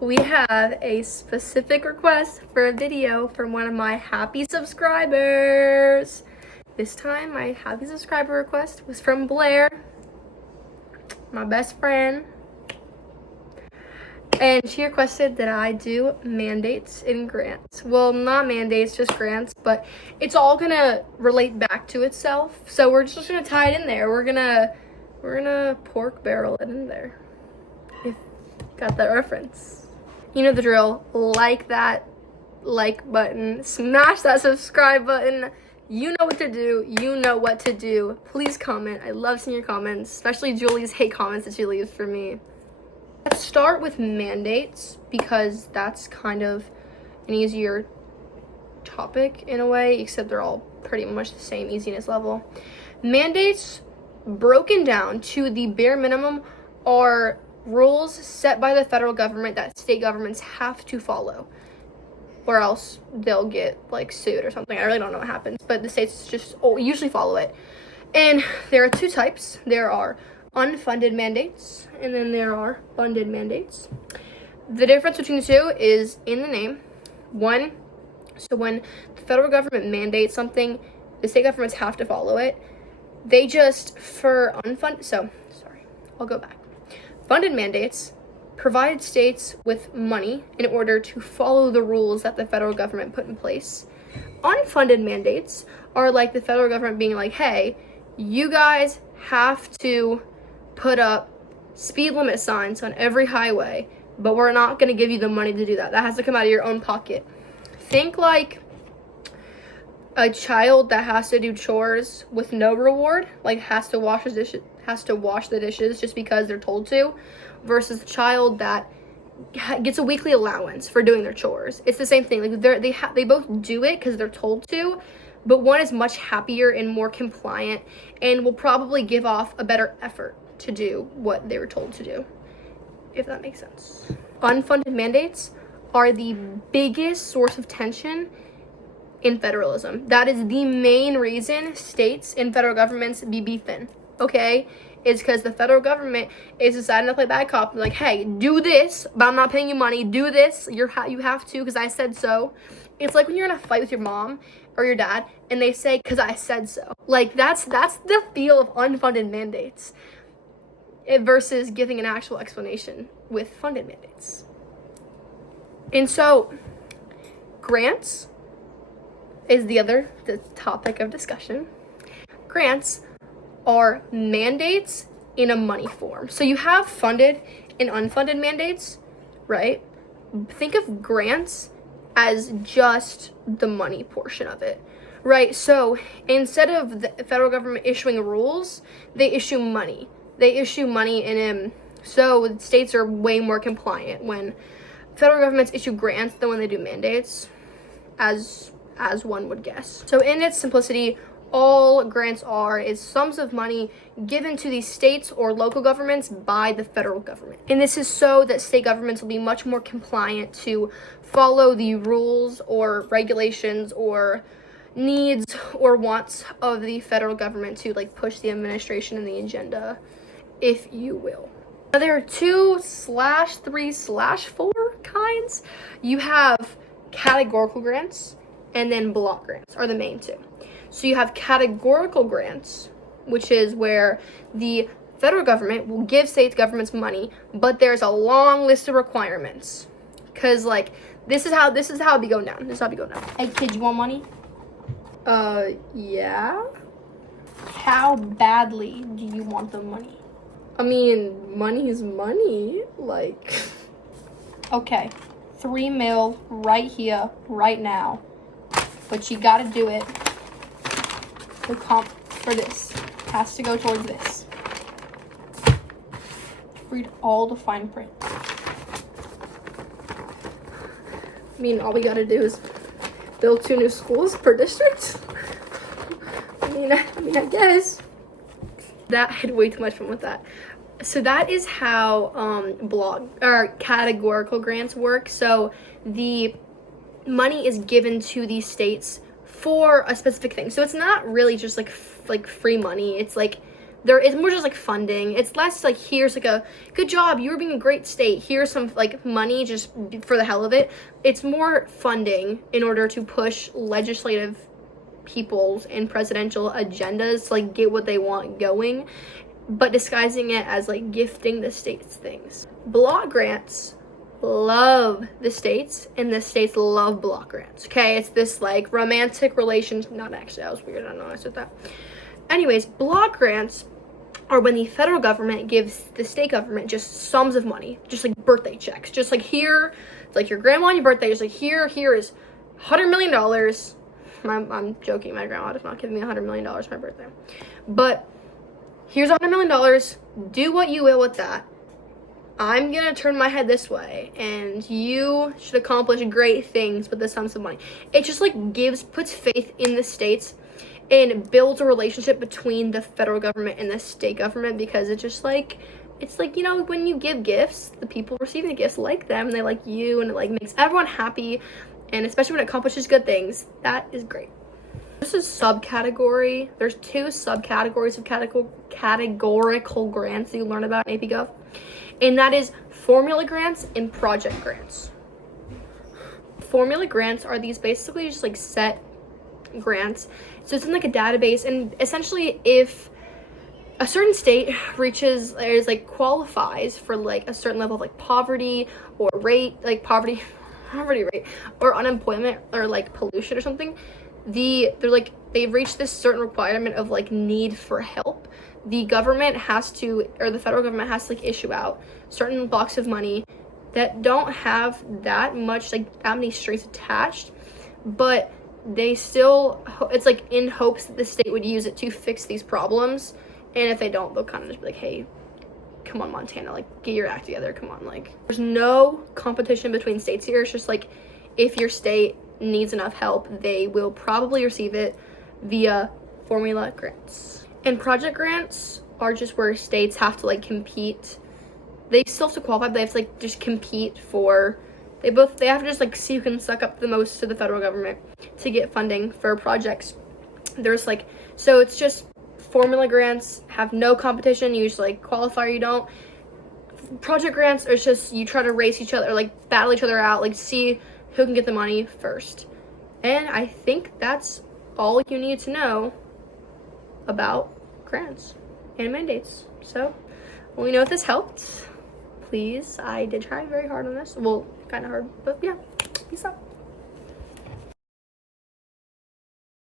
we have a specific request for a video from one of my happy subscribers. This time, my happy subscriber request was from Blair, my best friend. And she requested that I do mandates and grants. Well, not mandates, just grants, but it's all gonna relate back to itself. So we're just gonna tie it in there. We're gonna pork barrel it in there. If you got that reference. You know the drill. Like that like button. Smash that subscribe button. You know what to do. You know what to do. Please comment. I love seeing your comments, especially Julie's hate comments that she leaves for me. Let's start with mandates because that's kind of an easier topic in a way, except they're all pretty much the same easiness level. Mandates, broken down to the bare minimum, are rules set by the federal government that state governments have to follow, or else they'll get like sued or something. I really don't know what happens, but the states just usually follow it. And there are two types. There are unfunded mandates, and then there are funded mandates. The difference between the two is in the name. One, so when the federal government mandates something, the state governments have to follow it. They just, for unfunded, I'll go back. Funded mandates provide states with money in order to follow the rules that the federal government put in place. Unfunded mandates are like the federal government being like, hey, you guys have to put up speed limit signs on every highway, but we're not going to give you the money to do that. That has to come out of your own pocket. Think like a child that has to do chores with no reward, like has to wash the dishes just because they're told to, versus a child that gets a weekly allowance for doing their chores. It's the same thing. Like they both do it because they're told to, but one is much happier and more compliant and will probably give off a better effort to do what they were told to do, if that makes sense. Unfunded mandates are the biggest source of tension in federalism. That is the main reason states and federal governments be beefing, okay? It's because the federal government is deciding to play bad cop. Like, hey, do this, but I'm not paying you money. Do this, you have to because I said so. It's like when you're in a fight with your mom or your dad and they say, because I said so. Like, that's the feel of unfunded mandates versus giving an actual explanation with funded mandates. And so, grants is the topic of discussion. Grants are mandates in a money form. So you have funded and unfunded mandates, right? Think of grants as just the money portion of it, right? So instead of the federal government issuing rules, they issue money. They issue money so states are way more compliant when federal governments issue grants than when they do mandates, as one would guess. So in its simplicity, all grants is sums of money given to these states or local governments by the federal government. And this is so that state governments will be much more compliant to follow the rules or regulations or needs or wants of the federal government to like push the administration and the agenda, if you will. Now, there are 2/3/4 kinds. You have categorical grants and then block grants are the main two. So you have categorical grants, which is where the federal government will give state governments money, but there's a long list of requirements. Cause like this is how it be going down. Hey kid, you want money? Yeah. How badly do you want the money? I mean, money is money. Like, okay, $3 million right here, right now. But you gotta do it. The comp for this has to go towards this. Read all the fine print. I mean, all we gotta do is build 2 new schools per district. I mean, I guess. I had way too much fun with that. So that is how categorical grants work. So the money is given to these states for a specific thing. So it's not really just like free money. It's like It's more just like funding. It's less like, here's like a good job, you were being a great state, here's some like money just for the hell of it. It's more funding in order to push legislative people's and presidential agendas to like get what they want going, but disguising it as like gifting the states things. Block grants love the states, and the states love block grants. Okay, it's this like romantic relationship. Not actually, that was weird, I don't know why I said that. Anyways, block grants are when the federal government gives the state government just sums of money, just like birthday checks, just like, here, it's like your grandma on your birthday, just like, here is $100 million. I'm joking, my grandma does not give me $100 million for my birthday, but here's $100 million, do what you will with that. I'm gonna turn my head this way, and you should accomplish great things with this sums of money. It just like puts faith in the states, and builds a relationship between the federal government and the state government, because it's just like, it's like, you know, when you give gifts, the people receiving the gifts like them, and they like you, and it like makes everyone happy, and especially when it accomplishes good things, that is great. This is subcategory. There's 2 subcategories of categorical grants that you learn about in AP Gov, and that is formula grants and project grants. Formula grants are these basically just like set grants. So it's in like a database, and essentially if a certain state reaches, there's like qualifies for like a certain level of like poverty or rate, like poverty rate or unemployment or like pollution or something, they've reached this certain requirement of like need for help, the government has to, or the federal government has to like issue out certain blocks of money that don't have that many strings attached, but they still, it's like in hopes that the state would use it to fix these problems. And if they don't, they'll kind of just be like, hey, come on, Montana, like, get your act together, come on. Like, there's no competition between states here. It's just like, if your state needs enough help, they will probably receive it via formula grants. And project grants are just where states have to like compete. They still have to qualify, but they have to like just compete for, they have to just like see who can suck up the most to the federal government to get funding for projects. There's like, so it's just formula grants have no competition. You just like qualify or you don't. Project grants are just, you try to race each other, like battle each other out, like see who can get the money first. And I think that's all you need to know about grants and mandates. So let me know if this helped. Please, I did try very hard on this. Well, kind of hard, but yeah, peace out.